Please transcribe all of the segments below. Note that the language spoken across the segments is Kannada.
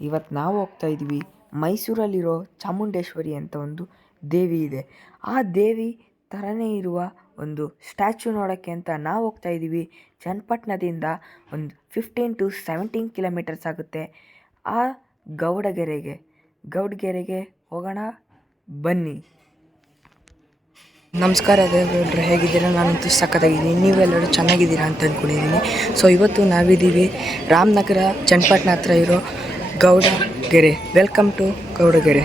ಇವತ್ತು ನಾವು ಹೋಗ್ತಾ ಇದ್ದೀವಿ ಮೈಸೂರಲ್ಲಿರೋ ಚಾಮುಂಡೇಶ್ವರಿ ಅಂತ ಒಂದು ದೇವಿ ಇದೆ. ಆ ದೇವಿ ಥರನೇ ಇರುವ ಒಂದು ಸ್ಟ್ಯಾಚು ನೋಡೋಕ್ಕೆ ಅಂತ ನಾವು ಹೋಗ್ತಾ ಇದ್ದೀವಿ. ಚನ್ನಪಟ್ಟಣದಿಂದ ಒಂದು 15 to 17 ಕಿಲೋಮೀಟರ್ಸ್ ಆಗುತ್ತೆ. ಆ ಗೌಡಗೆರೆಗೆ ಹೋಗೋಣ ಬನ್ನಿ. ನಮಸ್ಕಾರ ದೇವಗೌಡ್ರೆ, ಹೇಗಿದ್ದೀರಾ? ನಾನಂತೂ ಸಖತ್ತಾಗಿದ್ದೀನಿ, ನೀವೆಲ್ಲರೂ ಚೆನ್ನಾಗಿದ್ದೀರಾ ಅಂತ ಅಂದ್ಕೊಂಡಿದ್ದೀನಿ. ಸೊ ಇವತ್ತು ನಾವಿದ್ದೀವಿ ರಾಮನಗರ ಚನ್ನಪಟ್ಟಣ ಹತ್ರ ಇರೋ ಗೌಡಗೆರೆ. Welcome to Gowdagere.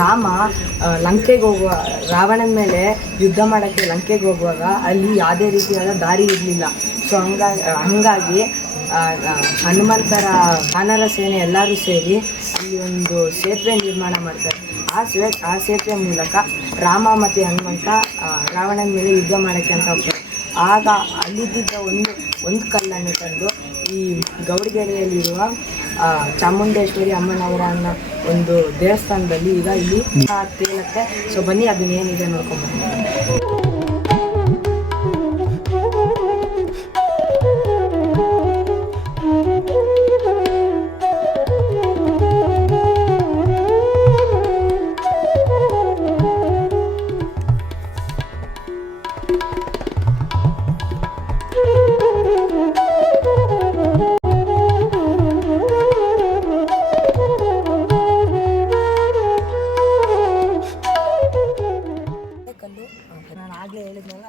ರಾಮ ಲಂಕೆಗೆ ಹೋಗುವ ರಾವಣನ ಮೇಲೆ ಯುದ್ಧ ಮಾಡೋಕ್ಕೆ ಲಂಕೆಗೆ ಹೋಗುವಾಗ ಅಲ್ಲಿ ಯಾವುದೇ ರೀತಿಯಾದ ದಾರಿ ಇರಲಿಲ್ಲ. ಸೊ ಹಂಗಾಗಿ ಹನುಮಂತರ ವಾನರ ಸೇನೆ ಎಲ್ಲರೂ ಸೇರಿ ಅಲ್ಲಿ ಒಂದು ಸೇತುವೆ ನಿರ್ಮಾಣ ಮಾಡ್ತಾರೆ. ಆ ಸೇತುವೆ ಮೂಲಕ ರಾಮ ಮತ್ತು ಹನುಮಂತ ರಾವಣನ ಮೇಲೆ ಯುದ್ಧ ಮಾಡೋಕ್ಕೆ ಅಂತ ಹೋಗ್ತಾರೆ. ಆಗ ಅಲ್ಲಿದ್ದ ಒಂದು ಕಲ್ಲನ್ನು ತಂದು ಈ ಗೌಡಗೆರೆಯಲ್ಲಿರುವ ಚಾಮುಂಡೇಶ್ವರಿ ಅಮ್ಮನವರ ಅನ್ನೋ ಒಂದು ದೇವಸ್ಥಾನದಲ್ಲಿ ಈಗ ಇಲ್ಲಿ ತೇಲತ್ತೆ. ಸೊ ಬನ್ನಿ, ಅದನ್ನೇನಿದೆ ನೋಡ್ಕೊಂಡ್ಬನ್ನಿ. ನಾನು ಆಗಲೇ ಹೇಳಿದ್ನಲ್ಲ,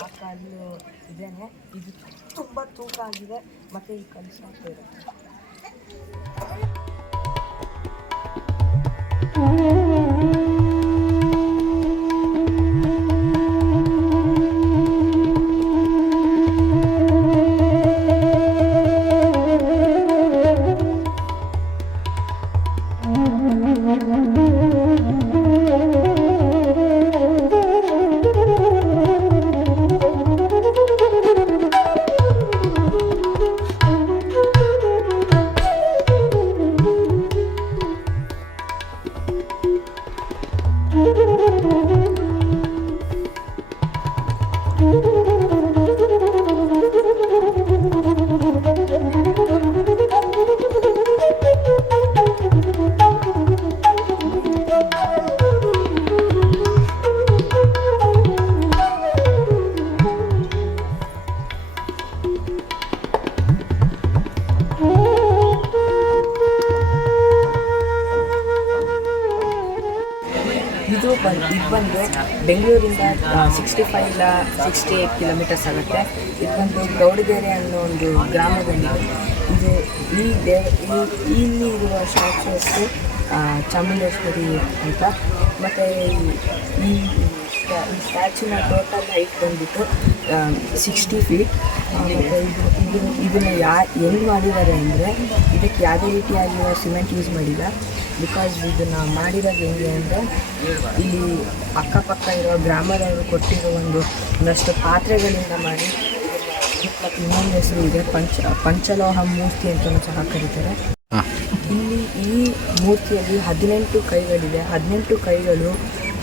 ಆ ಕಲ್ಲು ಇದೇನೆ, ಇದು ತುಂಬ ತೂಕ ಆಗಿದೆ ಮತ್ತು ಈ ಕಲ್ಲು ಸಾಕು ಇರುತ್ತೆ. ಇದು ಬಂದು ಬೆಂಗಳೂರಿಂದ 65 ಇಲ್ಲ 68 ಕಿಲೋಮೀಟರ್ಸ್ ಆಗುತ್ತೆ. ಇದು ಬಂದು ಗೌಡಗೆರೆ ಅನ್ನೋ ಒಂದು ಗ್ರಾಮದಲ್ಲಿದೆ. ಇದು ಇಲ್ಲಿ ಇರುವ ಶಾಕ್ಷರಸ್ತು ಚಾಮುಂಡೇಶ್ವರಿ ಅಂತ. ಮತ್ತು ಈ ಸ್ಟ್ಯಾಚ್ಯೂನ ಟೋಟಲ್ ಹೈಟ್ ಬಂದುಬಿಟ್ಟು 60 ಫೀಟ್. ಮತ್ತು ಇದನ್ನು ಹೆಂಗೆ ಮಾಡಿದ್ದಾರೆ ಅಂದರೆ, ಇದಕ್ಕೆ ಯಾವುದೇ ರೀತಿಯಾಗಿರೋ ಸಿಮೆಂಟ್ ಯೂಸ್ ಮಾಡಿಲ್ಲ. ಬಿಕಾಸ್ ಇದನ್ನು ಮಾಡಿರೋದು ಹೆಂಗೆ ಅಂದರೆ, ಇಲ್ಲಿ ಅಕ್ಕಪಕ್ಕ ಇರೋ ಗ್ರಾಮದವರು ಕೊಟ್ಟಿರೋ ಒಂದಷ್ಟು ಪಾತ್ರೆಗಳಿಂದ ಮಾಡಿ. ಮತ್ತು ಇನ್ನೊಂದು ಹೆಸರು ಇದೆ, ಪಂಚಲೋಹ ಮೂರ್ತಿ ಅಂತಲೂ ಸಹ ಕರೀತಾರೆ. ಇಲ್ಲಿ ಈ ಮೂರ್ತಿಯಲ್ಲಿ 18 ಕೈಗಳಿದೆ. 18 ಕೈಗಳು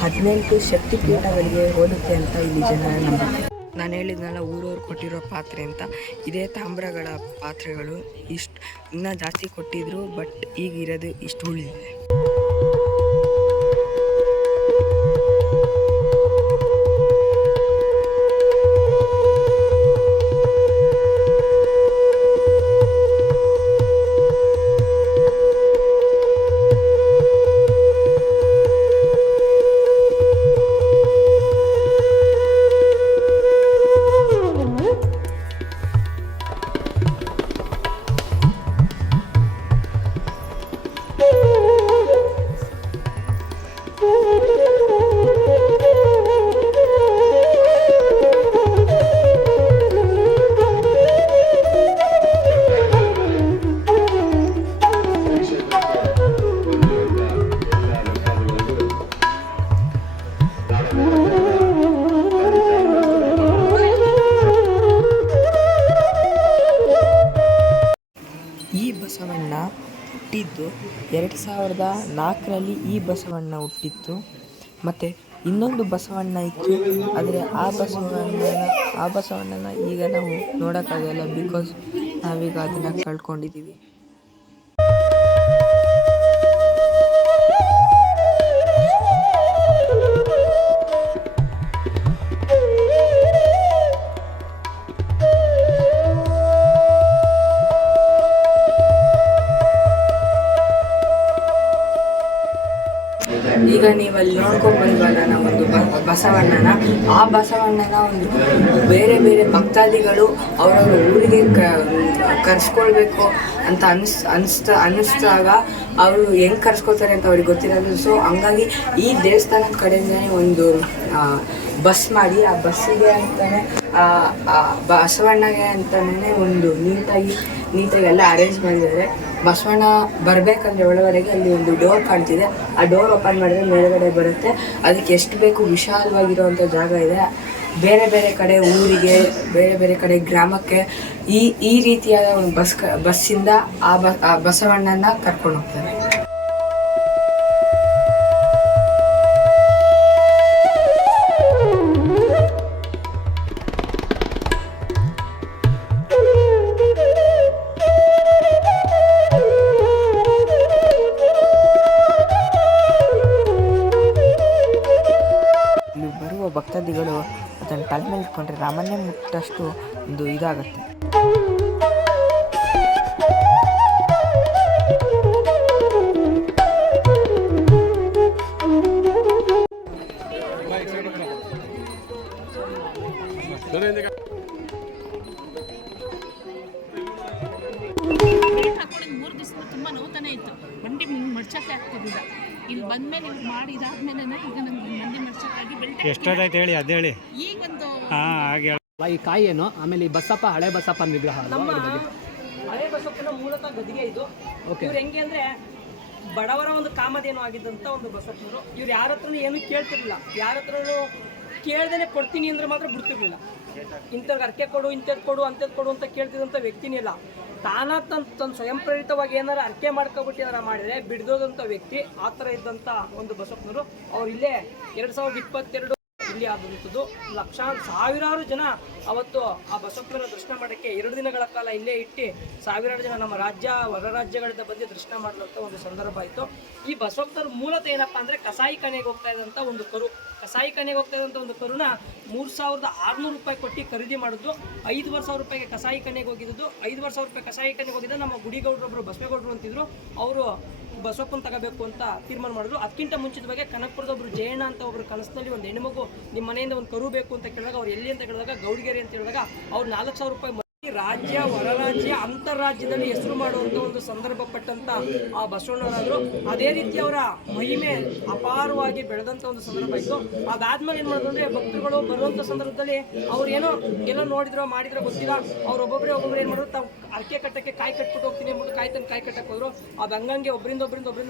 18 ಶಕ್ತಿಪೀಠಗಳಿಗೆ ಹೋಲುತ್ತೆ ಅಂತ ಇಲ್ಲಿ ಜನ ನಂಬಿಕೆ. ನಾನು ಹೇಳಿದ್ನಲ್ಲ, ಊರವ್ರು ಕೊಟ್ಟಿರೋ ಪಾತ್ರೆ ಅಂತ. ಇದೇ ತಾಮ್ರಗಳ ಪಾತ್ರೆಗಳು. ಇನ್ನೂ ಜಾಸ್ತಿ ಕೊಟ್ಟಿದ್ರು, ಬಟ್ ಈಗಿರೋದು ಇಷ್ಟು ಉಳಿದಿದೆ. ಬಸವಣ್ಣ ಹುಟ್ಟಿದ್ದು 2004ರಲ್ಲಿ ಈ ಬಸವಣ್ಣ ಹುಟ್ಟಿತ್ತು. ಮತ್ತು ಇನ್ನೊಂದು ಬಸವಣ್ಣ ಇತ್ತು, ಆದರೆ ಆ ಬಸವಣ್ಣನ ಈಗ ನಾವು ನೋಡೋಕ್ಕಾಗಲ್ಲ, ಬಿಕಾಸ್ ನಾವೀಗ ಅದನ್ನು ಕಳ್ಕೊಂಡಿದ್ದೀವಿ. ಈಗ ನೀವು ಅಲ್ಲಿ ನೋಡ್ಕೊಂಡ್ಬಂದ್ವಲ್ಲ ನಾವೊಂದು ಬಸವಣ್ಣನ, ಆ ಬಸವಣ್ಣನ ಒಂದು ಬೇರೆ ಬೇರೆ ಭಕ್ತಾದಿಗಳು ಅವರವ್ರ ಊರಿಗೆ ಕರ್ಸ್ಕೊಳ್ಬೇಕು ಅಂತ ಅನ್ನಿಸ್ದಾಗ ಅವರು ಹೆಂಗೆ ಕರ್ಸ್ಕೊಳ್ತಾರೆ ಅಂತ ಅವ್ರಿಗೆ ಗೊತ್ತಿರೋದು. ಸೊ ಹಂಗಾಗಿ ಈ ದೇವಸ್ಥಾನದ ಕಡೆಯಿಂದನೇ ಒಂದು ಬಸ್ ಮಾಡಿ, ಆ ಬಸ್ಸಿಗೆ ಅಂತಲೇ ಬಸವಣ್ಣಗೆ ಅಂತಲೇ ಒಂದು ನೀಟಾಗಿ ಎಲ್ಲ ಅರೇಂಜ್ ಮಾಡಿದ್ದಾರೆ. ಬಸವಣ್ಣ ಬರಬೇಕಂದ್ರೆ ಒಳವರೆಗೆ ಅಲ್ಲಿ ಒಂದು ಡೋರ್ ಕಾಣ್ತಿದೆ, ಆ ಡೋರ್ ಓಪನ್ ಮಾಡಿದ್ರೆ ಮೇಲ್ಗಡೆ ಬರುತ್ತೆ. ಅದಕ್ಕೆ ಎಷ್ಟು ಬೇಕು ವಿಶಾಲವಾಗಿರುವಂಥ ಜಾಗ ಇದೆ. ಬೇರೆ ಬೇರೆ ಕಡೆ ಊರಿಗೆ, ಬೇರೆ ಬೇರೆ ಕಡೆ ಗ್ರಾಮಕ್ಕೆ ಈ ರೀತಿಯಾದ ಒಂದು ಬಸ್ಸಿಂದ ಆ ಬಸವಣ್ಣನ ಕರ್ಕೊಂಡು ಹೋಗ್ತಾರೆ. ಭಕ್ತಾದಿಗಳು ಅದನ್ನು ತಲೆ ಮೇಲೆ ಇಟ್ಕೊಂಡ್ರೆ ರಾಮನ್ನೇ ಮುಟ್ಟಷ್ಟು ಒಂದು ಇದಾಗುತ್ತೆ. ತುಂಬ ನೋತಾನೆ ಇತ್ತು, ಬಂಡಿ ಮಡ್ಚಕ್ಕೆ ಆಗ್ತಿದ್ದಿಲ್ಲ. ಇಲ್ಲಿ ಬಂದ್ಮೇಲೆ ಇವ್ರು ಮಾಡಿ ಇದಾದ್ಮೇಲೆ ಈಗ ನಮ್ಗೆ ಮಂಡಿ ಮಡ್ಚಕ್ಕಾಗಿ ಬೆಲ್ಟ್ ಎಷ್ಟೊತ್ತಾಯ್ತು ಹೇಳಿ ಅದು ಹೇಳಿ. ಈಗ ಒಂದು ಹಾಗೆ ಈ ಕಾಯಿ ಏನು, ಆಮೇಲೆ ಈ ಬಸಪ್ಪ ಹಳೆ ಬಸಪ್ಪನ ವಿಗ್ರಹ ನಮ್ಮ ಹಳೆ ಬಸಪ್ಪನ ಮೂಲತಃ ಗದಿಗೆ ಇದು. ಇವ್ರು ಹೆಂಗೆ ಅಂದ್ರೆ ಬಡವರ ಒಂದು ಕಾಮಧೇನು ಆಗಿದ್ದಂಥ ಒಂದು ಬಸಪ್ಪನವರು. ಇವ್ರು ಯಾರ ಹತ್ರನೂ ಏನು ಕೇಳ್ತಿರ್ಲಿಲ್ಲ, ಯಾರ ಹತ್ರನೂ ಕೇಳ್ದೇನೆ ಕೊಡ್ತೀನಿ ಅಂದ್ರೆ ಮಾತ್ರ ಬಿಡ್ತಿರ್ಲಿಲ್ಲ. ಇಂಥವ್ರಿಗೆ ಅರ್ಕೆ ಕೊಡು, ಇಂಥದ್ದು ಕೊಡು, ಅಂಥದ್ದು ಕೊಡು ಅಂತ ಕೇಳ್ತಿದ್ದಂಥ ವ್ಯಕ್ತಿನೇ ಇಲ್ಲ. ತಾನ ತನ್ನ ಸ್ವಯಂ ಪ್ರೇರಿತವಾಗಿ ಏನಾರು ಅರ್ಕೆ ಮಾಡ್ಕೊಬಿಟ್ಟು ಏನಾರ ಮಾಡಿದರೆ ಬಿಡ್ದೋದಂಥ ವ್ಯಕ್ತಿ ಆ ಥರ ಇದ್ದಂಥ ಒಂದು ಬಸಪ್ಪನವರು. ಅವ್ರು ಇಲ್ಲೇ 2022 ಇಲ್ಲಿ ಆದಂಥದ್ದು. ಸಾವಿರಾರು ಜನ ಅವತ್ತು ಆ ಬಸಪ್ಪನ ದರ್ಶನ ಮಾಡೋಕ್ಕೆ 2 ದಿನಗಳ ಕಾಲ ಇಲ್ಲೇ ಇಟ್ಟು ಸಾವಿರಾರು ಜನ ನಮ್ಮ ರಾಜ್ಯ ಹೊರ ರಾಜ್ಯಗಳಿಂದ ಬಂದು ದರ್ಶನ ಮಾಡಿದಂಥ ಒಂದು ಸಂದರ್ಭ ಆಯಿತು. ಈ ಬಸವಪ್ಪನವ್ರ ಮೂಲತಃ ಏನಪ್ಪ ಅಂದರೆ ಕಸಾಯಿ ಖಾನೆಗೆ ಹೋಗ್ತಾ ಇದ್ದಂಥ ಒಂದು ಕರು, ಕಸಾಯಿ ಖಾನೆಗೆ ಹೋಗ್ತಾ ಇದ್ದಂಥ ಒಂದು ಕರುನ 3600 ರೂಪಾಯಿ ಕೊಟ್ಟು ಖರೀದಿ ಮಾಡಿದ್ದು. 5,000 ರೂಪಾಯಿಗೆ ಕಸಾಯಿ ಖಾನೆಗೆ ಹೋಗಿದ್ದು. 5,000 ರೂಪಾಯಿ ಕಸಾಯಿ ಖಾನೆಗೆ ಹೋಗಿದ್ದು. ನಮ್ಮ ಗುಡಿಗೌಡರೊಬ್ಬರು ಬಸವೇಗೌಡರು ಅಂತಿದ್ರು, ಅವರು ಬಸವಪ್ಪನ ತಗೋಬೇಕು ಅಂತ ತೀರ್ಮಾನ ಮಾಡಿದ್ರು. ಅದಕ್ಕಿಂತ ಮುಂಚಿತ ಬಗ್ಗೆ ಕನಕಪುರದೊಬ್ರು ಜಯಣ್ಣ ಅಂತ ಒಬ್ರು ಕನಸಿನಲ್ಲಿ ಒಂದು ಹೆಣ್ಮಗು ನಿಮ್ಮ ಮನೆಯಿಂದ ಒಂದು ಕರು ಬೇಕು ಅಂತ ಕೇಳಿದಾಗ ಅವ್ರು ಎಲ್ಲಿ ಅಂತ ಕೇಳಿದಾಗ ಗೌಡಗೆರೆ ಅಂತ ಹೇಳಿದಾಗ ಅವ್ರು 4,000 ರೂಪಾಯಿ ರಾಜ್ಯ ಹೊರ ರಾಜ್ಯ ಅಂತಾರಾಜ್ಯದಲ್ಲಿ ಹೆಸರು ಮಾಡುವಂಥ ಒಂದು ಸಂದರ್ಭ ಪಟ್ಟಂತ ಆ ಬಸವಣ್ಣವರಾದರು. ಅದೇ ರೀತಿ ಅವರ ಮಹಿಮೆ ಅಪಾರವಾಗಿ ಬೆಳೆದಂಥ ಒಂದು ಸಂದರ್ಭ ಇತ್ತು. ಅದಾದ್ಮೇಲೆ ಏನು ಮಾಡಿದ್ರು ಅಂದರೆ ಭಕ್ತರುಗಳು ಬರುವಂಥ ಸಂದರ್ಭದಲ್ಲಿ ಅವ್ರು ಏನೋ ನೋಡಿದ್ರೋ ಮಾಡಿದ್ರೋ ಗೊತ್ತಿಲ್ಲ, ಒಬ್ಬೊಬ್ಬರು ಏನು ಮಾಡಿದ್ರು ತಾವು ಅರ್ಕೆ ಕಟ್ಟಕ್ಕೆ ಕಾಯಿ ಕಟ್ಬಿಟ್ಟು ಹೋಗ್ತೀನಿ ಅಂದ್ಬಿಟ್ಟು ಕಾಯಿ ಕಟ್ಟಕ್ಕೆ ಹೋದ್ರು. ಅದು ಹಂಗಂಗೆ ಒಬ್ಬರಿಂದ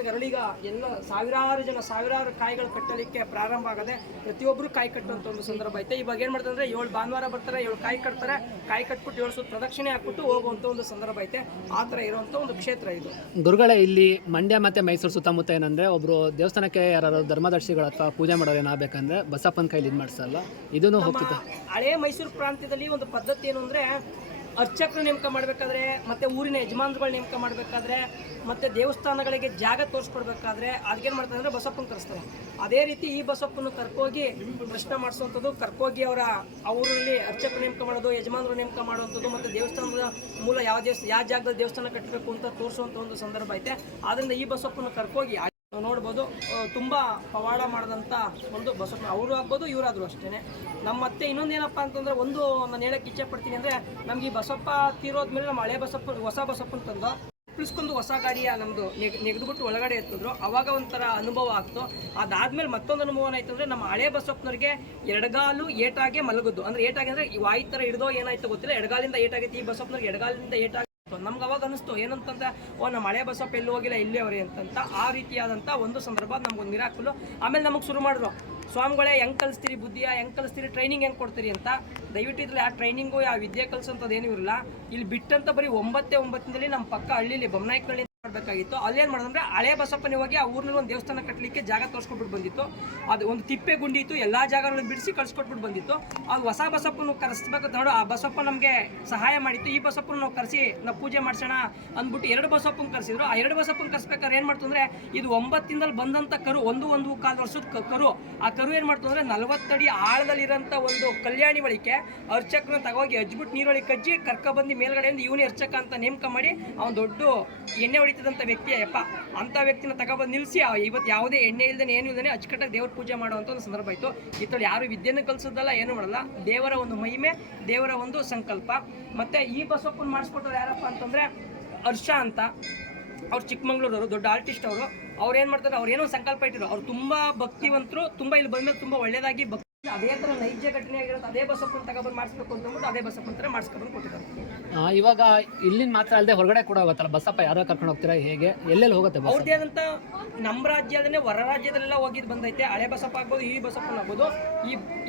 ಗರಳಿಗ ಎಲ್ಲ ಸಾವಿರಾರು ಕಾಯಿಗಳು ಕಟ್ಟಲಿಕ್ಕೆ ಪ್ರಾರಂಭ ಆಗದೆ ಪ್ರತಿಯೊಬ್ಬರು ಕಾಯಿ ಕಟ್ಟುವಂಥ ಒಂದು ಸಂದರ್ಭ ಐತೆ. ಇವಾಗ ಏನು ಮಾಡ್ತಾರೆ ಅಂದರೆ 7 ಭಾನುವಾರ ಬರ್ತಾರೆ, 7 ಕಾಯಿ ಕಟ್ತಾರೆ, ಕಾಯಿ ಕಟ್ಬಿಟ್ಟು 7 ಪ್ರದಕ್ಷಿಣೆ ಹಾಕ್ಬಿಟ್ಟು ಹೋಗುವಂಥ ಒಂದು ಸಂದರ್ಭ ಐತೆ. ಆ ಥರ ಇರುವಂಥ ಒಂದು ಕ್ಷೇತ್ರ ಇದು. ಗುರುಗಳೇ, ಇಲ್ಲಿ ಮಂಡ್ಯ ಮತ್ತು ಮೈಸೂರು ಸುತ್ತಮುತ್ತ ಏನಂದರೆ ಒಬ್ಬರು ದೇವಸ್ಥಾನಕ್ಕೆ ಯಾರು ಧರ್ಮದರ್ಶಿಗಳು ಅಥವಾ ಪೂಜೆ ಮಾಡೋರು ಏನಾಗಬೇಕಂದ್ರೆ ಬಸಪ್ಪನ ಕೈಲಿ ಇದು ಮಾಡಿಸಲ್ಲ, ಇದನ್ನು ಹೋಗ್ತಿತ್ತು. ಹಳೇ ಮೈಸೂರು ಪ್ರಾಂತ್ಯದಲ್ಲಿ ಒಂದು ಪದ್ಧತಿ ಏನು ಅಂದರೆ ಅರ್ಚಕರು ನೇಮಕ ಮಾಡಬೇಕಾದ್ರೆ, ಮತ್ತು ಊರಿನ ಯಜಮಾನರುಗಳು ನೇಮಕ ಮಾಡಬೇಕಾದ್ರೆ, ಮತ್ತು ದೇವಸ್ಥಾನಗಳಿಗೆ ಜಾಗ ತೋರಿಸ್ಕೊಡ್ಬೇಕಾದ್ರೆ ಅದಕ್ಕೇನು ಮಾಡ್ತಾರೆ ಅಂದರೆ ಬಸಪ್ಪನ ಕರೆಸ್ತಾರೆ. ಅದೇ ರೀತಿ ಈ ಬಸಪ್ಪನ ಕರ್ಕೋಗಿ ದರ್ಶನ ಮಾಡಿಸುವಂಥದ್ದು, ಕರ್ಕೋಗಿ ಅವರಲ್ಲಿ ಅರ್ಚಕರು ನೇಮಕ ಮಾಡೋದು, ಯಜಮಾನರು ನೇಮಕ ಮಾಡುವಂಥದ್ದು, ಮತ್ತು ದೇವಸ್ಥಾನದ ಮೂಲ ಯಾವ ಜಾಗದಲ್ಲಿ ದೇವಸ್ಥಾನ ಕಟ್ಟಬೇಕು ಅಂತ ತೋರಿಸುವಂಥ ಒಂದು ಸಂದರ್ಭ ಐತೆ. ಆದ್ದರಿಂದ ಈ ಬಸಪ್ಪನ ಕರ್ಕೋಗಿ ನೋಡ್ಬೋದು. ತುಂಬ ಪವಾಡ ಮಾಡಿದಂಥ ಒಂದು ಬಸಪ್ಪ ಅವರು ಆಗ್ಬೋದು, ಇವರಾದರೂ ಅಷ್ಟೇ. ನಮ್ಮ ಮತ್ತೆ ಇನ್ನೊಂದೇನಪ್ಪ ಅಂತಂದರೆ ನಾನು ಹೇಳಕ್ಕೆ ಇಚ್ಛೆ ಪಡ್ತೀನಿ ಅಂದರೆ, ನಮ್ಗೆ ಈ ಬಸಪ್ಪ ತೀರೋದ್ಮೇಲೆ ನಮ್ಮ ಹಳೆ ಬಸಪ್ಪ ಹೊಸ ಬಸಪ್ಪನ ತಂದು ಪ್ಲಸ್ಕೊಂದು ಹೊಸ ಗಾಡಿಯ ನಮ್ಮದು ನೆಗೆದ್ಬಿಟ್ಟು ಒಳಗಡೆ ಎತ್ತಿದ್ರು. ಅವಾಗ ಒಂಥರ ಅನುಭವ ಆಗ್ತು. ಅದಾದ್ಮೇಲೆ ಮತ್ತೊಂದು ಅನುಭವ ಏನಾಯ್ತು ಅಂದರೆ, ನಮ್ಮ ಹಳೆ ಬಸಪ್ಪನವ್ರಿಗೆ ಎಡಗಾಲು ಏಟಾಗೆ ಮಲಗುದು. ಅಂದರೆ ಏಟಾಗಿ ಅಂದರೆ ಈ ವಾಯಿ ಥರ ಹಿಡಿದೋ ಏನಾಯ್ತು ಗೊತ್ತಿಲ್ಲ, ಎಡಗಾಲಿಂದ ಏಟಾಗೈತಿ. ಈ ಬಸಪ್ಪನವ್ರಿಗೆ ಎಡಗಾಲಿಂದ ಏಟಾಗಿ ನಮ್ಗೆ ಅವಾಗ ಅನಿಸ್ತು ಏನಂತಂದ್ರೆ, ನಮ್ಮ ಹಳೆ ಬಸಪ್ಪ ಎಲ್ಲೂ ಹೋಗಿಲ್ಲ, ಇಲ್ಲೇ ಅವರೇ ಅಂತಂತ. ಆ ರೀತಿಯಾದಂಥ ಒಂದು ಸಂದರ್ಭ ನಮ್ಗೊಂದು ಮಿರಾಕಲು. ಆಮೇಲೆ ನಮಗೆ ಶುರು ಮಾಡಿದ್ರು, ಸ್ವಾಮಿಗಳೇ ಹೆಂಗೆ ಕಲಿಸ್ತೀರಿ ಬುದ್ಧಿಯ, ಹೆಂಗೆ ಕಲಿಸ್ತೀರಿ, ಟ್ರೈನಿಂಗ್ ಹೆಂಗೆ ಕೊಡ್ತೀರಿ ಅಂತ. ದಯವಿಟ್ಟು ಇದ್ರಲ್ಲಿ ಆ ಟ್ರೈನಿಂಗು ಯಾವ ವಿದ್ಯೆ ಕಲಿಸೋಂಥದ್ದು ಏನೂ ಇರಲ್ಲ. ಇಲ್ಲಿ ಬಿಟ್ಟಂತ ಬರೀ 9 ನಮ್ಮ ಪಕ್ಕ ಹಳ್ಳಿಲಿ ಬೊಮ್ಮನಾಯ್ಕಳ್ಳಿ ಮಾಡಬೇಕಾಗಿತ್ತು. ಅಲ್ಲೇನು ಮಾಡೋದಂದ್ರೆ ಹಳೆ ಬಸಪ್ಪನೇ ಹೋಗಿ ಆ ಊರಿನಲ್ಲಿ ಒಂದು ದೇವಸ್ಥಾನ ಕಟ್ಟಲಿಕ್ಕೆ ಜಾಗ ತೋರಿಸ್ಕೊಟ್ಬಿಟ್ಟು ಬಂದಿತ್ತು. ಅದು ಒಂದು ತಿಪ್ಪೆ ಗುಂಡಿ ಇತ್ತು, ಎಲ್ಲ ಜಾಗಗಳನ್ನು ಬಿಡಿಸಿ ಕಳಿಸ್ಕೊಟ್ಬಿಟ್ಟು ಬಂದಿತ್ತು. ಅದು ಹೊಸ ಬಸಪ್ಪನ ಕರೆಸ್ಬೇಕು ನೋಡು, ಆ ಬಸಪ್ಪ ನಮಗೆ ಸಹಾಯ ಮಾಡಿತ್ತು. ಈ ಬಸಪ್ಪನ ನಾವು ಕರೆಸಿ ನಾವು ಪೂಜೆ ಮಾಡಿಸೋಣ ಅಂದ್ಬಿಟ್ಟು 2 ಬಸಪ್ಪನ ಕರೆಸಿದ್ರು. ಆ 2 ಬಸಪ್ಪನ ಕರೆಸ್ಬೇಕಾದ್ರೆ ಏನು ಮಾಡ್ತು ಅಂದರೆ, ಇದು 9 ತಿಂಗಳಲ್ಲಿ ಬಂದಂಥ ಕರು, 1.25 ವರ್ಷದ ಕರು. ಆ ಕರು ಏನು ಮಾಡ್ತು ಅಂದರೆ 40 ಅಡಿ ಆಳದಲ್ಲಿರೋಂಥ ಒಂದು ಕಲ್ಯಾಣಿ ಒಳಿಕೆ ಅರ್ಚಕನ ತಗೋಗಿ ಹಜ್ಬಿಟ್ಟು ನೀರೊಳಗೆ ಕಜ್ಜಿ ಕರ್ಕೊಬಂದು ಮೇಲ್ಗಡೆಯಿಂದ ಇವನೇ ಅರ್ಚಕ ಅಂತ ನೇಮಕ ಮಾಡಿ ಅವನು ದೊಡ್ಡ ಎಣ್ಣೆ ಹೊಡಿತದಂಥ ವ್ಯಕ್ತಿ ಅಯ್ಯಪ್ಪ ಅಂಥ ವ್ಯಕ್ತಿನ ತಗೊಬಂದು ನಿಲ್ಲಿಸಿ ಇವತ್ತು ಯಾವುದೇ ಎಣ್ಣೆ ಇಲ್ಲದೇ ಏನು ಇಲ್ಲದೇ ಅಚ್ಚುಕಟ್ಟಾಗಿ ದೇವ್ರ ಪೂಜೆ ಮಾಡುವಂಥ ಒಂದು ಸಂದರ್ಭ ಆಯಿತು. ಇತ್ತಲ್ಲಿ ಯಾರು ವಿದ್ಯೆಯನ್ನು ಕಲಿಸೋದಲ್ಲ, ಏನು ಮಾಡಲ್ಲ, ದೇವರ ಒಂದು ಮಹಿಮೆ, ದೇವರ ಒಂದು ಸಂಕಲ್ಪ. ಮತ್ತು ಈ ಬಸಪ್ಪನ ಮಾಡಿಸ್ಕೊಟ್ಟವ್ರು ಯಾರಪ್ಪ ಅಂತಂದರೆ ಹರ್ಷ ಅಂತ, ಅವ್ರು ಚಿಕ್ಕಮಂಗ್ಳೂರವರು, ದೊಡ್ಡ ಆರ್ಟಿಸ್ಟ್ ಅವರು. ಅವ್ರು ಏನು ಮಾಡ್ತಾರೆ, ಅವ್ರು ಏನೋ ಸಂಕಲ್ಪ ಇಟ್ಟಿದ್ರು. ಅವ್ರು ತುಂಬ ಭಕ್ತಿವಂತರು, ತುಂಬ ಇಲ್ಲಿ ಬಂದ್ಮೇಲೆ ತುಂಬ ಒಳ್ಳೆಯದಾಗಿ ಭಕ್ತಿ ಅದೇ ಥರ ನೈಜ ಘಟನೆ ಆಗಿರುತ್ತೆ. ಅದೇ ಬಸಪ್ಪನ ತಗೊಬಂದು ಮಾಡಿಸ್ಬೇಕು ಅಂತಂದ್ಬಿಟ್ಟು ಅದೇ ಬಸಪ್ಪನ ಥರ ಮಾಡಿಸ್ಕೊಂಡು ಕೊಟ್ಟಿದ್ದಾರೆ. ಇವಾಗ ಇಲ್ಲಿನ ಮಾತ್ರ ಅಲ್ಲದೆ ಹೊರಗಡೆ ಕೂಡ ಹೋಗುತ್ತಲ್ಲ ಬಸಪ್ಪ, ಯಾರೋ ಕರ್ಕೊಂಡು ಹೋಗ್ತೀರಾ, ಹೇಗೆ ಎಲ್ಲೆಲ್ಲಿ ಹೋಗುತ್ತೆ? ಅವ್ರದ್ದೇ ಆದಂಥ ನಮ್ಮ ರಾಜ್ಯದಲ್ಲೇ ಹೊರ ರಾಜ್ಯದಲ್ಲೆಲ್ಲ ಹೋಗಿದ್ದು ಬಂದೈತೆ. ಹಳೆ ಬಸಪ್ಪ ಆಗ್ಬೋದು, ಈ ಬಸಪ್ಪನ ಆಗ್ಬೋದು.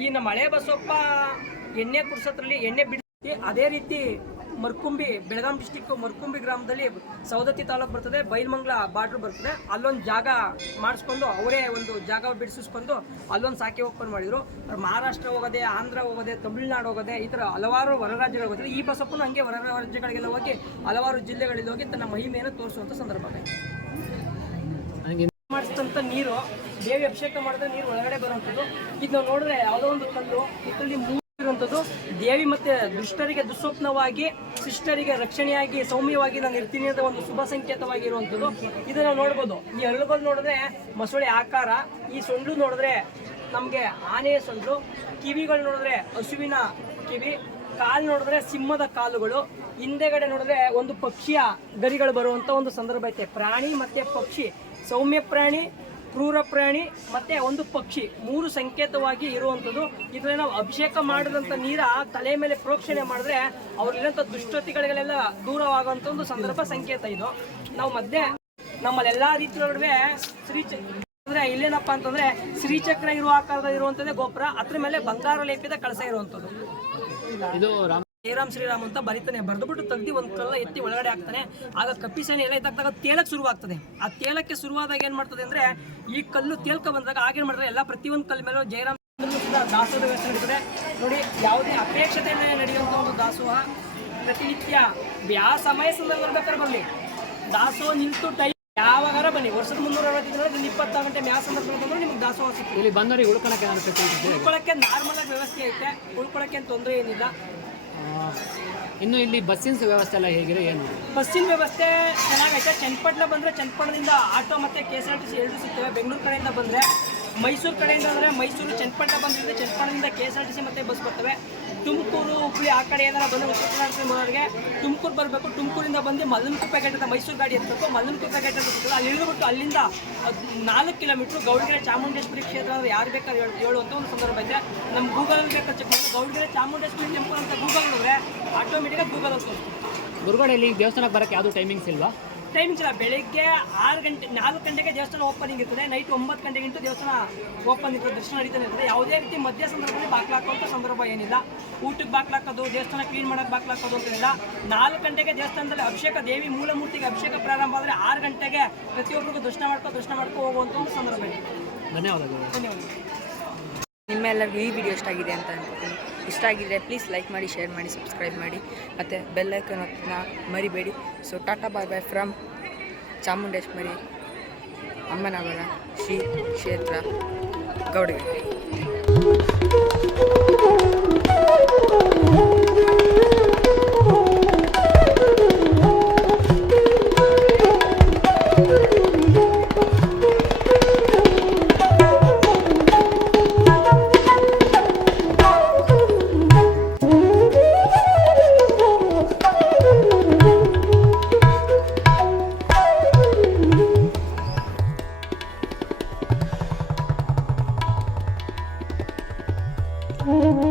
ಈ ನಮ್ಮ ಹಳೆ ಬಸಪ್ಪ ಎಣ್ಣೆ ಕುಡ್ಸೋದ್ರಲ್ಲಿ ಎಣ್ಣೆ ಬಿಡ್ತಿ. ಅದೇ ರೀತಿ ಮರ್ಕುಂಬಿ, ಬೆಳಗಾಂ ಡಿಸ್ಟಿಕ್ ಮರ್ಕುಂಬಿ ಗ್ರಾಮದಲ್ಲಿ ಸವದತ್ತಿ ತಾಲೂಕು ಬರ್ತದೆ, ಬೈಲ್ಮಂಗ್ಲ ಬಾರ್ಡ್ರ್ ಬರ್ತದೆ. ಅಲ್ಲೊಂದು ಜಾಗ ಮಾಡಿಸ್ಕೊಂಡು ಅವರೇ ಒಂದು ಜಾಗ ಬಿಡಿಸಿಸ್ಕೊಂಡು ಅಲ್ಲೊಂದು ಸಾಕಿ ಓಪನ್ ಮಾಡಿದ್ರು. ಮಹಾರಾಷ್ಟ್ರ ಹೋಗೋದೆ, ಆಂಧ್ರ ಹೋಗೋದೆ, ತಮಿಳುನಾಡು ಹೋಗೋದೆ, ಈ ಥರ ಹಲವಾರು ಹೊರ ರಾಜ್ಯಗಳು ಹೋದ್ರೆ ಈ ಬಸಪ್ಪನು ಹಂಗೆ ಹೊರ ರಾಜ್ಯಗಳಿಗೆಲ್ಲ ಹೋಗಿ ಹಲವಾರು ಜಿಲ್ಲೆಗಳಲ್ಲಿ ಹೋಗಿ ತನ್ನ ಮಹಿಮೆಯನ್ನು ತೋರಿಸುವಂಥ ಸಂದರ್ಭ ಮಾಡಿಸಿದಂಥ ನೀರು ದೇವಿ ಅಭಿಷೇಕ ಮಾಡಿದ್ರೆ ನೀರು ಒಳಗಡೆ ಬರುವಂಥದ್ದು. ಇದು ನಾವು ನೋಡಿದ್ರೆ ಯಾವುದೋ ಒಂದು ಕಲ್ಲು ಇದರಲ್ಲಿ ಇರುವಂಥದ್ದು. ದೇವಿ ಮತ್ತೆ ದುಷ್ಟರಿಗೆ ದುಸ್ವಪ್ನವಾಗಿ, ಶಿಷ್ಟರಿಗೆ ರಕ್ಷಣೆಯಾಗಿ, ಸೌಮ್ಯವಾಗಿ ನಾನು ಇರ್ತೀನಿ ಅಂತ ಒಂದು ಶುಭ ಸಂಕೇತವಾಗಿರುವಂಥದ್ದು. ಇದನ್ನು ನೋಡ್ಬೋದು. ಈ ಹರಳುಗಳು ನೋಡಿದ್ರೆ ಮೊಸಳೆ ಆಕಾರ, ಈ ಸೊಂಡ್ಲು ನೋಡಿದ್ರೆ ನಮಗೆ ಆನೆಯ ಸೊಂಡ್ಲು, ಕಿವಿಗಳು ನೋಡಿದ್ರೆ ಹಸುವಿನ ಕಿವಿ, ಕಾಲು ನೋಡಿದ್ರೆ ಸಿಂಹದ ಕಾಲುಗಳು, ಹಿಂದೆಗಡೆ ನೋಡಿದ್ರೆ ಒಂದು ಪಕ್ಷಿಯ ಗರಿಗಳು ಬರುವಂಥ ಒಂದು ಸಂದರ್ಭ ಐತೆ. ಪ್ರಾಣಿ ಮತ್ತು ಪಕ್ಷಿ, ಸೌಮ್ಯ ಪ್ರಾಣಿ, ಕ್ರೂರ ಪ್ರಾಣಿ ಮತ್ತು ಒಂದು ಪಕ್ಷಿ, 3 ಸಂಕೇತವಾಗಿ ಇರುವಂಥದ್ದು. ಇದರಲ್ಲಿ ನಾವು ಅಭಿಷೇಕ ಮಾಡಿದಂಥ ನೀರ ತಲೆ ಮೇಲೆ ಪ್ರೋಕ್ಷಣೆ ಮಾಡಿದ್ರೆ ಅವ್ರಲ್ಲಿರೋಂಥ ದುಷ್ಟತೆಗಳಿಗೆಲ್ಲ ದೂರವಾಗುವಂಥ ಒಂದು ಸಂದರ್ಭ ಸಂಕೇತ ಇದು. ನಾವು ಮಧ್ಯೆ ನಮ್ಮಲ್ಲೆಲ್ಲ ರೀತಿಯ ನಡುವೆ ಅಂದರೆ ಇಲ್ಲೇನಪ್ಪ ಅಂತಂದರೆ ಶ್ರೀಚಕ್ರ ಇರುವ ಆಕಾರದ ಇರುವಂಥದ್ದೇ ಗೋಪುರ, ಅದ್ರ ಮೇಲೆ ಬಂಗಾರ ಲೇಪಿದ ಕಳಸ ಇರುವಂಥದ್ದು. ಇದು ಶ್ರೀರಾಮ್ ಅಂತ ಬರೀತಾನೆ, ಬರೆದುಬಿಟ್ಟು ತೆಗ್ದು ಒಂದು ಕಲ್ಲ ಎತ್ತಿ ಒಳಗಡೆ ಹಾಕ್ತಾನೆ. ಆಗ ಕಪ್ಪಿಸೇನೆ ಎಲ್ಲ ಇದ್ದಾದಾಗ ತೇಲಕ್ಕೆ ಶುರುವಾಗ್ತದೆ. ಆ ತೇಲಕ್ಕೆ ಶುರುವಾದಾಗ ಏನು ಮಾಡ್ತದೆ ಅಂದರೆ, ಈ ಕಲ್ಲು ತೇಲ್ಕ ಬಂದಾಗ ಆಗೇನು ಮಾಡ್ತಾರೆ, ಎಲ್ಲ ಪ್ರತಿಯೊಂದು ಕಲ್ಲು ಮೇಲೂ ಜಯರಾಮ್ ದಾಸೋಹ ವ್ಯವಸ್ಥೆ ನಡೀತದೆ ನೋಡಿ. ಯಾವುದೇ ಅಪೇಕ್ಷತೆಯಲ್ಲೇ ನಡೆಯುವಂಥ ಒಂದು ದಾಸೋಹ ಪ್ರತಿನಿತ್ಯ ಯಾವ ಸಮಯ ಸಂದರ್ಭ ಬೇಕಾದ್ರೆ ಬರಲಿ, ದಾಸೋಹ ನಿಂತು ಟೈಮ್ ಯಾವಾಗಾರ ಬನ್ನಿ, ವರ್ಷದ 360 ದಿನದಲ್ಲಿ 24 ಗಂಟೆ ಯಾವ ಸಂದರ್ಭದಲ್ಲಿ ಬಂದರೂ ನಿಮ್ಗೆ ದಾಸೋಹ ಸಿಗ್ತದೆ. ಇಲ್ಲಿ ಬಂದವರಿಗೆ ಉಳ್ಕೊಳ್ಳೋಕ್ಕೆ ನಾರ್ಮಲ್ ಆಗಿ ವ್ಯವಸ್ಥೆ ಐತೆ, ಉಳ್ಕೊಳ್ಳೋಕ್ಕೆ ತೊಂದರೆ ಏನಿಲ್ಲ. ಇನ್ನು ಇಲ್ಲಿ ಬಸ್ಸಿನ ವ್ಯವಸ್ಥೆ ಎಲ್ಲ ಹೇಗಿದೆ, ಏನು? ಬಸ್ಸಿನ ವ್ಯವಸ್ಥೆ ಚೆನ್ನಾಗೈತೆ. ಚನ್ನಪಟ್ಟಣ ಬಂದರೆ ಚನ್ನಪಟ್ಟಣದಿಂದ ಆಟೋ ಮತ್ತು KSRTC 2 ಸಿಗ್ತವೆ. ಬೆಂಗಳೂರು ಕಡೆಯಿಂದ ಬಂದರೆ, ಮೈಸೂರು ಕಡೆಯಿಂದ ಅಂದರೆ ಮೈಸೂರು ಚನ್ನಪಟ್ಟಣ ಬಂದರೆ ಚನ್ನಪಟ್ಟಣದಿಂದ KSRTC ಮತ್ತು ಬಸ್ ಬರ್ತವೆ. ತುಮಕೂರು, ಹುಬ್ಬಳ್ಳಿ ಆ ಕಡೆ ಏನಾರ ಬಂದರೆ ಉತ್ತರ ಕರ್ನಾಟಕದವರಿಗೆ ತುಮಕೂರು ಬರಬೇಕು. ತುಮಕೂರಿಂದ ಬಂದು ಮಲ್ಲನಕುಪ್ಪೆ ಗೇಟ್ ಅಂತ ಮೈಸೂರು ಗಾಡಿ ಎತ್ತಬೇಕು. ಮಲ್ಲನಕುಪ್ಪೆ ಗೇಟ್ ಅಂತ ಸಿಗ್ತದೆ, ಅಲ್ಲಿ ಇಳಿದ್ಬಿಟ್ಟು ಅಲ್ಲಿಂದ 4 ಕಿಲೋಮೀಟ್ರ್ ಗೌಡಗೆರೆ ಚಾಮುಂಡೇಶ್ವರಿ ಕ್ಷೇತ್ರ ಅಂದರೆ ಯಾರು ಬೇಕಾದ್ರೆ ಹೇಳುವಂಥ ಒಂದು ಸಂದರ್ಭ ಇದೆ. ನಮ್ಮ ಗೂಗಲಲ್ಲಿ ಬೇಕಾದ್ರೆ ಚೆಕ್ ಮಾಡಿ, ಗೌಡಗೆರೆ ಚಾಮುಂಡೇಶ್ವರಿ ಟೆಂಪಲ್ ಅಂತ ಗೂಗಲ್ ನೋಡಿದ್ರೆ ಆಟೋಮೆಟಿಕಾಗಿ ಗೂಗಲಲ್ಲಿ ತೋರಿಸ್ತೀವಿ. ಮುರುಗೋಡಲ್ಲಿ ದೇವಸ್ಥಾನಕ್ಕೆ ಬರೋಕ್ಕೆ ಯಾವುದೂ ಟೈಮಿಂಗ್ಸ್ ಇಲ್ವಾ? ಟೈಮಿಂಗ್ಸ್ ಇಲ್ಲ. ಬೆಳಿಗ್ಗೆ 4 ಗಂಟೆಗೆ ದೇವಸ್ಥಾನ ಓಪನಿಂಗ್ ಇರ್ತದೆ, ನೈಟ್ 9 ಗಂಟೆಗಿಂತ ದೇವಸ್ಥಾನ ಓಪನ್ ಇರ್ತದೆ, ದರ್ಶನ ನಡೀತಾನೆ ಇರ್ತದೆ. ಯಾವುದೇ ರೀತಿ ಮಧ್ಯ ಸಂದರ್ಭದಲ್ಲಿ ಬಾಕ್ಲಾಕುವಂಥ ಸಂದರ್ಭ ಏನಿಲ್ಲ. ಊಟಕ್ಕೆ ಬಾಕ್ಲಾಕೋದು, ದೇವಸ್ಥಾನ ಕ್ಲೀನ್ ಮಾಡೋಕ್ಕೆ ಬಾಕ್ಲಾಕೋದು ಅಂತಿಲ್ಲ. 4 ಗಂಟೆಗೆ ದೇವಸ್ಥಾನದಲ್ಲಿ ಅಭಿಷೇಕ, ದೇವಿ ಮೂಲ ಮೂರ್ತಿಗೆ ಅಭಿಷೇಕ ಪ್ರಾರಂಭ ಆದರೆ 6 ಗಂಟೆಗೆ ಪ್ರತಿಯೊಬ್ಬರಿಗೂ ದರ್ಶನ ಮಾಡ್ಕೊ ಹೋಗುವಂಥ ಒಂದು ಸಂದರ್ಭ ಇದೆ. ಧನ್ಯವಾದಗಳು. ನಿಮ್ಮೆಲ್ಲರಿಗೂ ಈ ವಿಡಿಯೋ ಇಷ್ಟ ಆಗಿದೆ ಅಂತ ಅನ್ಕೊತೀನಿ. ಇಷ್ಟ ಆಗಿದ್ರೆ ಪ್ಲೀಸ್ ಲೈಕ್ ಮಾಡಿ, ಶೇರ್ ಮಾಡಿ, ಸಬ್ಸ್ಕ್ರೈಬ್ ಮಾಡಿ, ಮತ್ತು ಬೆಲ್ ಐಕಾನ್ ಒತ್ತೋದನ್ನ ಮರಿಬೇಡಿ. So ta-ta bye bye from Chamundeshwari ಅಮ್ಮನವರ ಶ್ರೀ ಕ್ಷೇತ್ರ ಗೌಡಗೆರೆ. Mm-hmm.